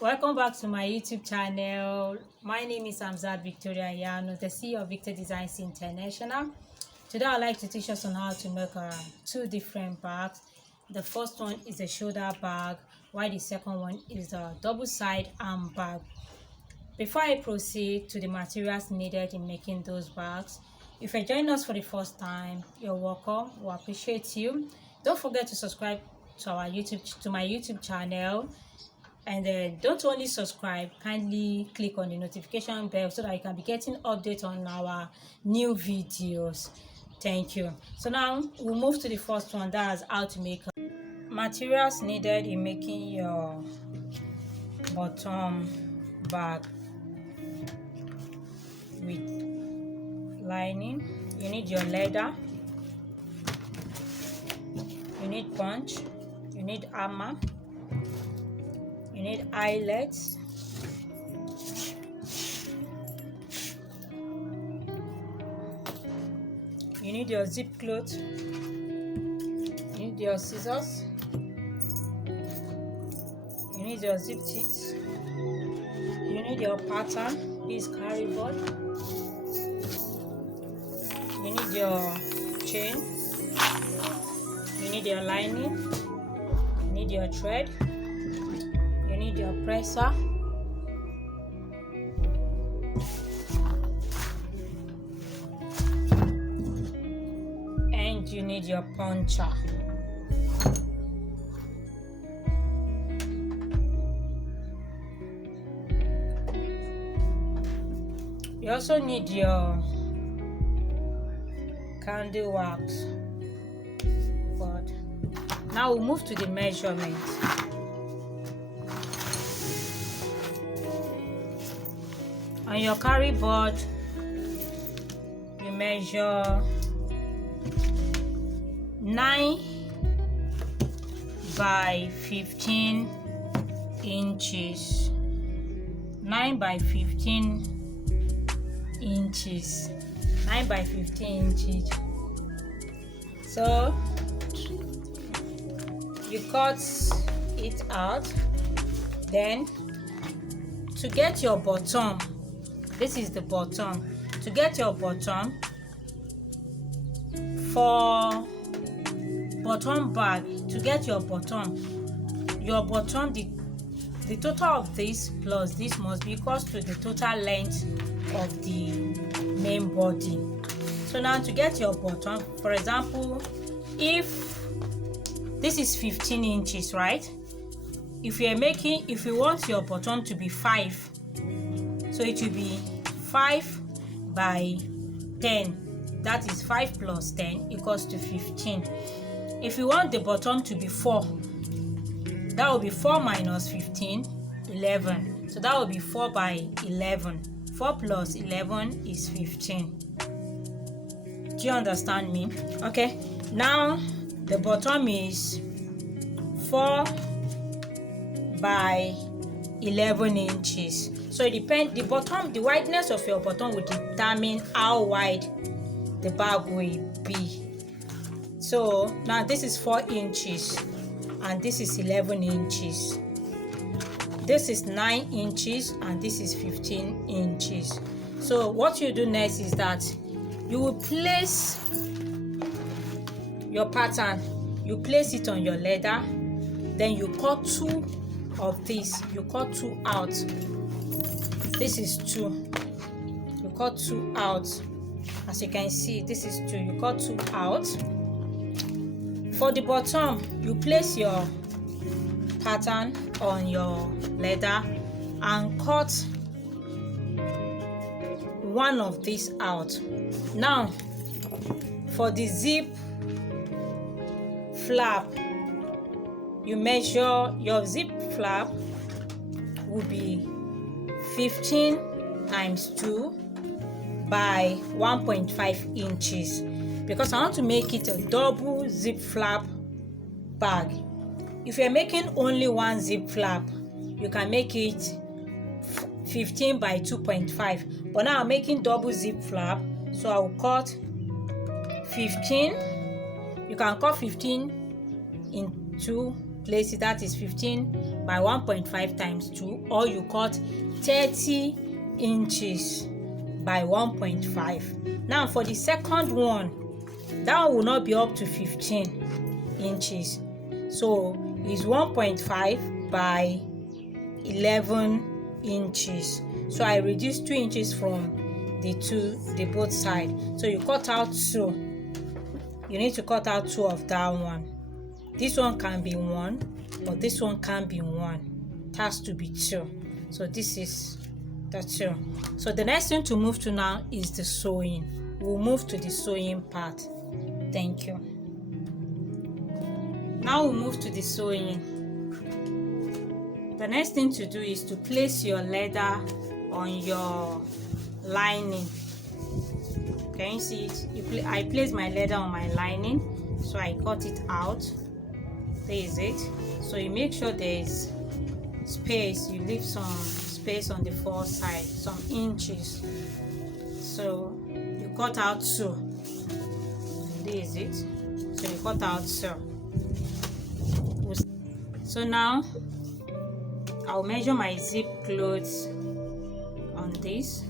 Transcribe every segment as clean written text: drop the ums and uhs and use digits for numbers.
Welcome back to my YouTube channel. My name is Victoria Yano, the CEO of Victa Designs International. Today I'd like to teach us on how to make two different bags. The first one is a shoulder bag, while the second one is a double side arm bag. Before I proceed to the materials needed in making those bags, if you're joining us for the first time, you're welcome. We appreciate you. Don't forget to subscribe to my YouTube channel. And don't only subscribe, kindly click on the notification bell so that you can be getting updates on our new videos. Thank you. So now we'll move to the first one, that's how to make materials needed in making your bottom bag with lining. You need your leather, you need punch, you need hammer, you need eyelets, you need your zip cloth, you need your scissors, you need your zip teeth, you need your pattern, this carry board, you need your chain, you need your lining, you need your thread, you need your presser, and you need your puncher. You also need your candle wax. But now we'll move to the measurement. On your carry board, you measure 9 by 15 inches. 9 by 15 inches. 9 by 15 inches. So you cut it out. Then to get your bottom, this is the bottom. To get your bottom, for bottom bag, to get your bottom, the total of this plus this must be equal to the total length of the main body. So now to get your bottom, for example, if this is 15 inches, right? If you want your bottom to be 5, so it will be 5 by 10. That is 5 plus 10 equals to 15. If you want the bottom to be 4, that will be 4 minus 15, 11. So that will be 4 by 11. 4 plus 11 is 15. Do you understand me? Okay. Now the bottom is 4 by 11 inches. So it depends. The wideness of your bottom will determine how wide the bag will be. So now this is 4 inches and this is 11 inches. This is 9 inches and this is 15 inches. So what you do next is that you will place your pattern. You place it on your leather. Then you cut 2 of this. You cut 2 out. This is 2. You cut 2 out. As you can see, this is 2. You cut 2 out. For the bottom, you place your pattern on your leather and cut 1 of these out. Now, for the zip flap, you measure your zip flap will be 15 times 2 by 1.5 inches because I want to make it a double zip flap bag. If you're making only one zip flap, you can make it 15 by 2.5, but now I'm making double zip flap, so I will cut 15. You can cut 15 in 2 place it, that is 15 by 1.5 times 2, or you cut 30 inches by 1.5. Now for the second one, that one will not be up to 15 inches, so it's 1.5 by 11 inches. So I reduced 2 inches from the both side. So you cut out 2. You need to cut out 2 of that one. This one can be 1, but this one can't be 1. It has to be 2. So this is the 2. So the next thing to move to now is the sewing. We'll move to the sewing part. Thank you. Now we'll move to the sewing. The next thing to do is to place your leather on your lining. Can you see it? I place my leather on my lining, so I cut it out. There is it. So you make sure there is space. You leave some space on the fore side, some inches. So you cut out 2. There is it. So you cut out 2. So now I'll measure my zip clothes on this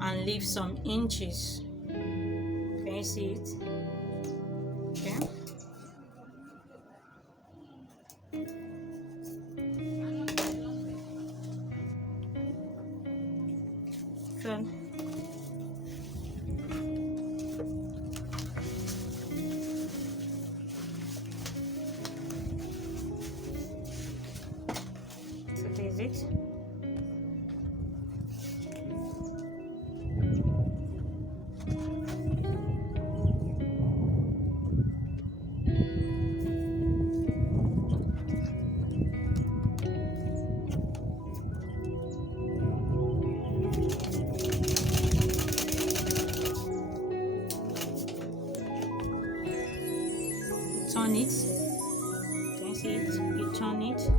and leave some inches. Can you see it? Okay. So this is it. Turn it. Can you see it? You turn it.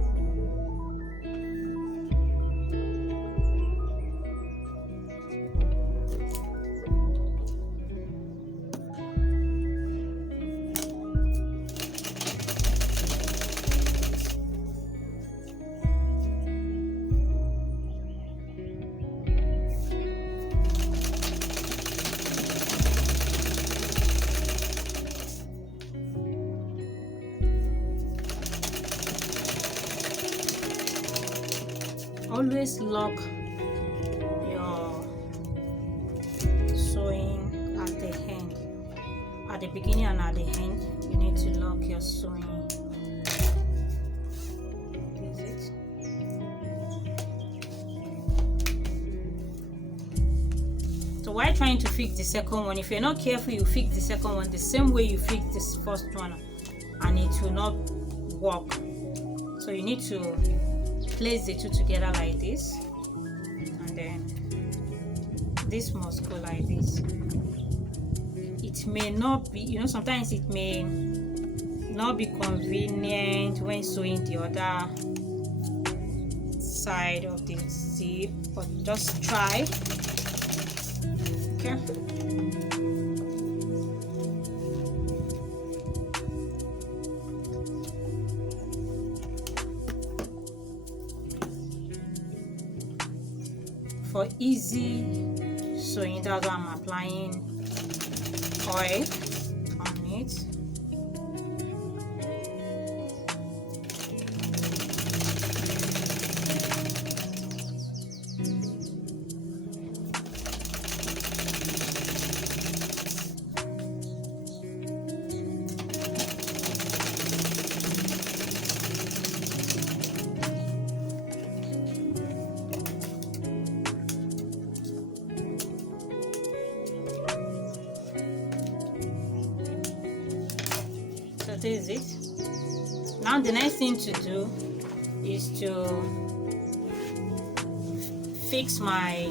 Always lock your sewing at the end. At the beginning and at the end, you need to lock your sewing. Is it? So while trying to fix the second one, if you're not careful, you fix the second one the same way you fix this first one, and it will not work. So you need to place the two together like this, and then this must go like this. It may not be, sometimes it may not be convenient when sewing the other side of the zip, but just try. Okay. For easy sewing, that's why I'm applying oil on it. This is it. Now the next thing to do is to fix my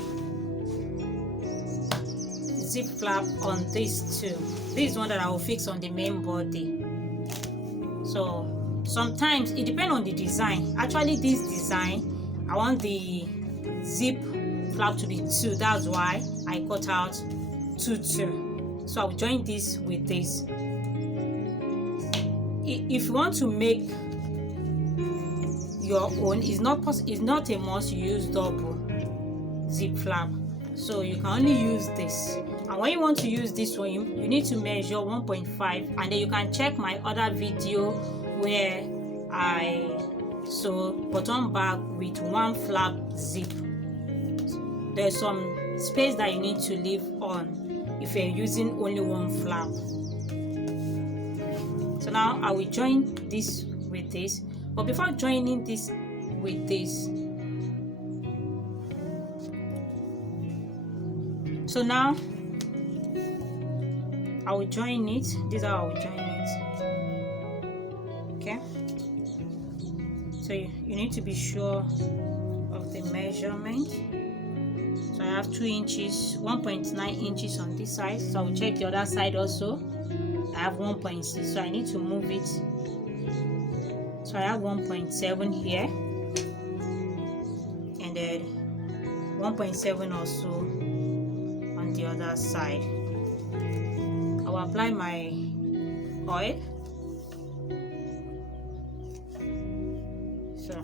zip flap on these two. This is one that I will fix on the main body. So sometimes it depends on the design. Actually, this design, I want the zip flap to be 2. That's why I cut out 2. So I'll join this with this. If you want to make your own, it's not a must you use double zip flap, so you can only use this. And when you want to use this one, you need to measure 1.5, and then you can check my other video where I sew bottom bag with one flap zip. There's some space that you need to leave on if you're using only one flap. So now I will join this with this, but before joining this with this, so now I will join it. This is how I will join it. Okay, so you need to be sure of the measurement. So I have 2 inches, 1.9 inches on this side, so I will check the other side also. I have 1.6, so I need to move it. So I have 1.7 here, and then 1.7 also on the other side. I will apply my oil. So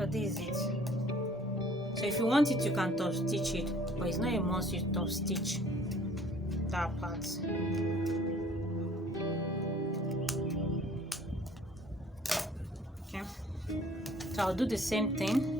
so this is it. So if you want it, you can top stitch it, but it's not a must you top stitch that part. Okay, so I'll do the same thing.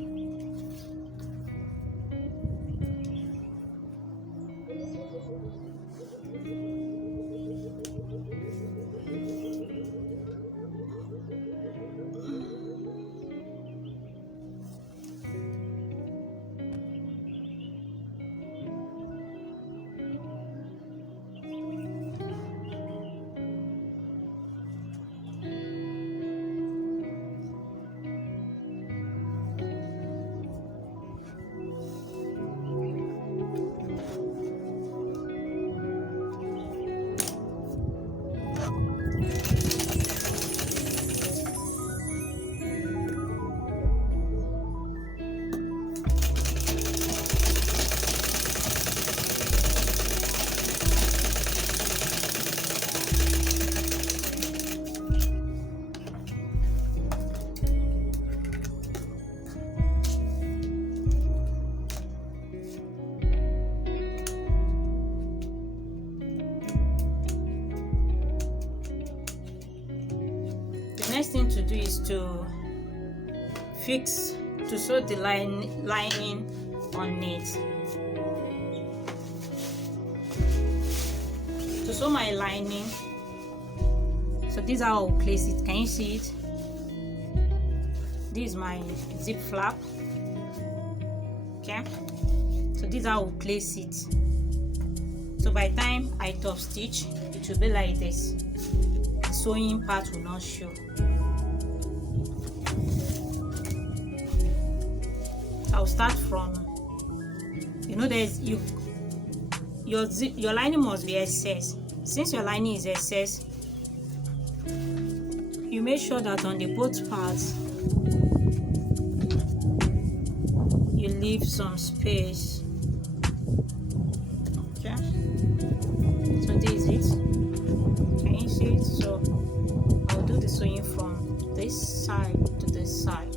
Next thing to do is to sew the lining on it. To sew my lining, so this is how I'll place it. Can you see it? This is my zip flap. Okay, so this is how I'll place it. So by the time I top stitch, it will be like this. The sewing part will not show. I'll start from, your lining must be excess. Since your lining is excess, you make sure that on the both parts you leave some space. Okay, so this is it. Can you see it? So I'll do the sewing from this side to this side.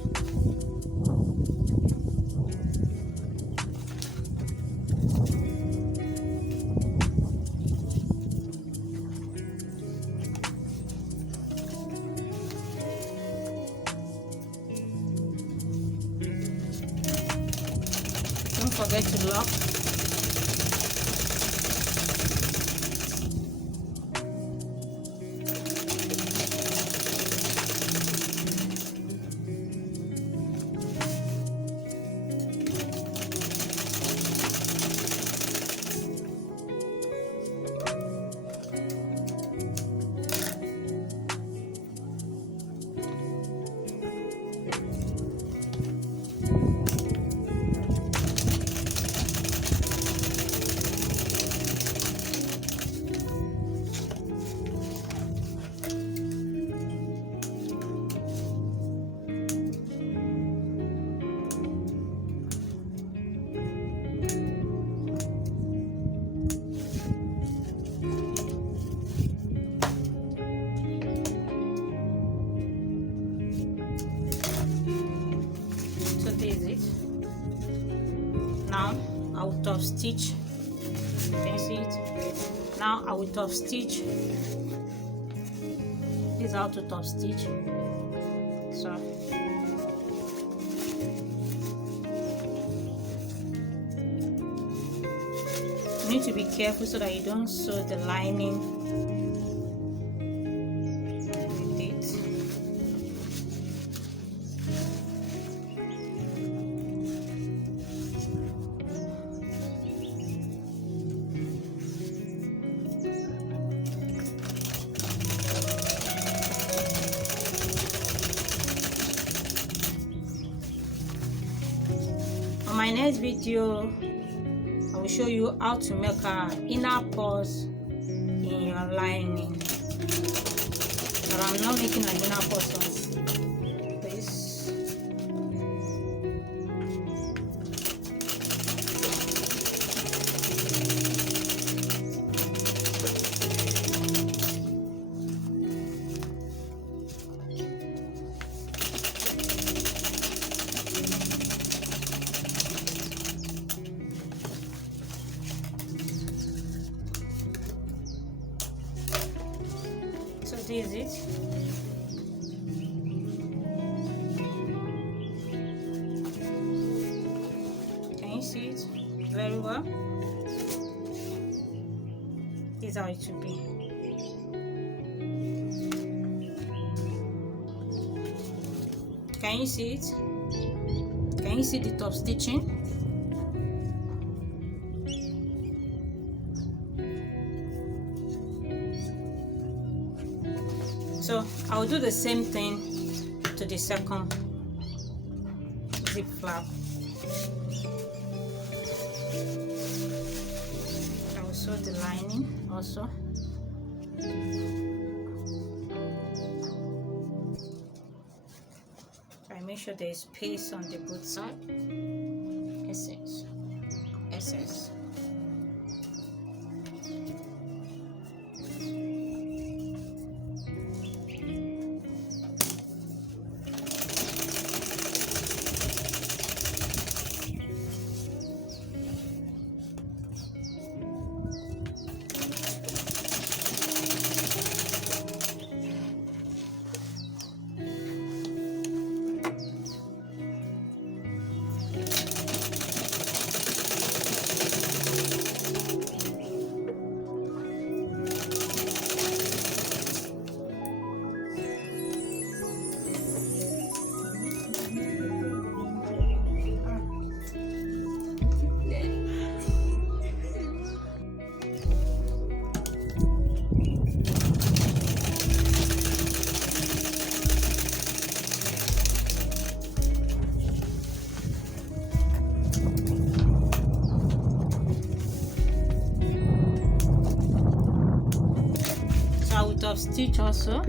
Don't forget to lock. I will top stitch. You can see it. Now I will top stitch. This is how to top stitch. So you need to be careful so that you don't sew the lining with it. On my next video, I will show you how to make an inner purse in your lining. But I'm not making an inner purse on this. So this is it. Can you see it very well? This is how it should be. Can you see it? Can you see the top stitching? So I will do the same thing to the second zip flap. I will sew the lining also. I make sure there is space on the both side. SS. Top stitch also.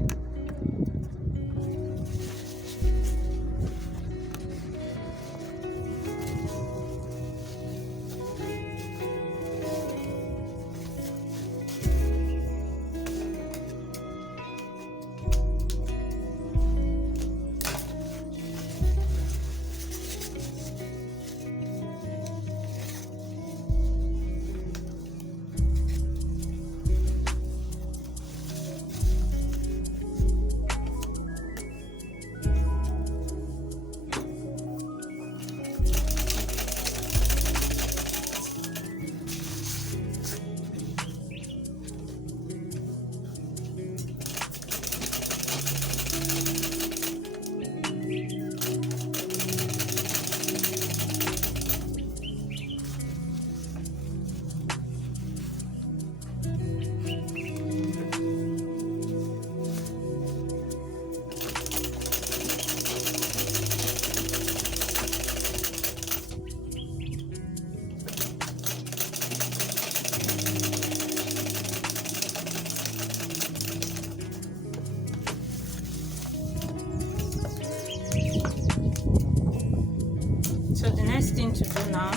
So the next thing to do now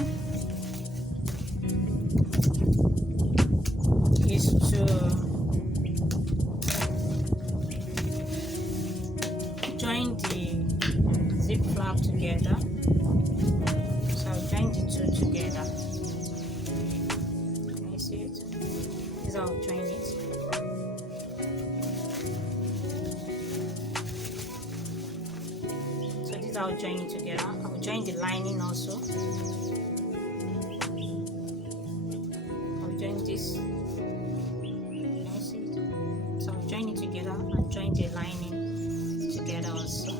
is to join the zip flap together. So I'll join the two together. see it? This is how I'll join it. So this is how I'll join it together. I'll join the lining also. I'll join this. Can you see it? So I'll join it together and join the lining together also.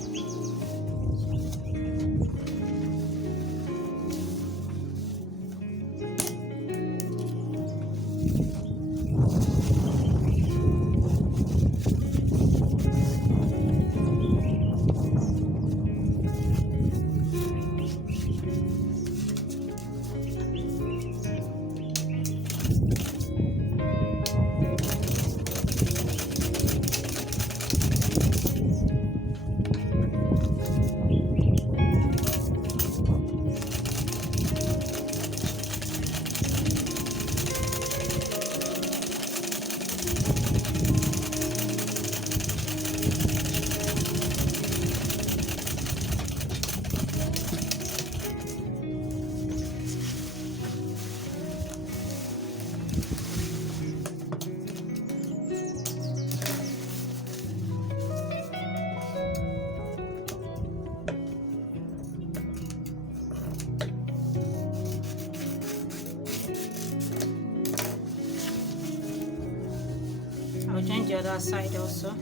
I'll join the other side also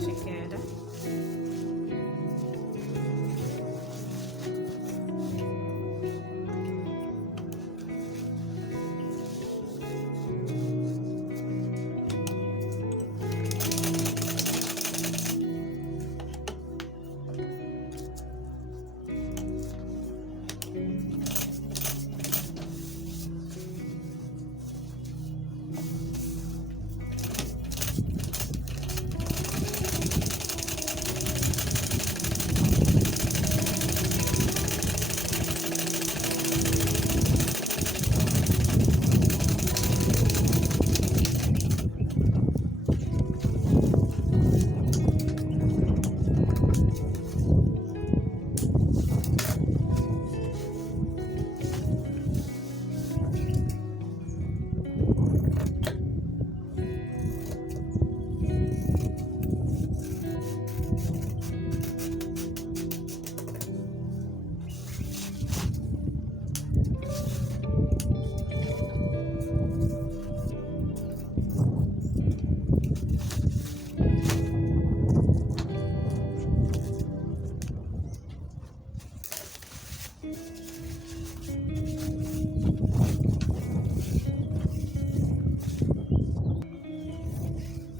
together.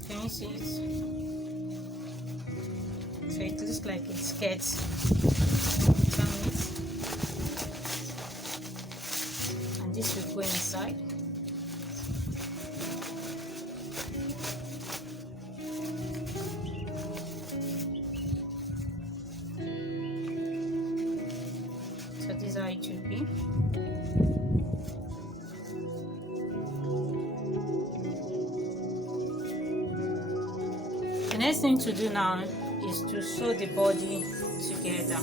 Can you see it? So it looks like a skirt. And this will go inside. So this is how it should be. The next thing to do now is to sew the body together.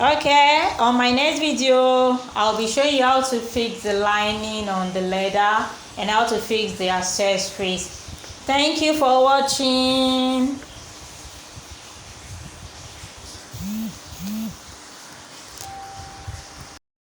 Okay, on my next video I'll be showing you how to fix the lining on the leather and how to fix the accessories. Thank you for watching.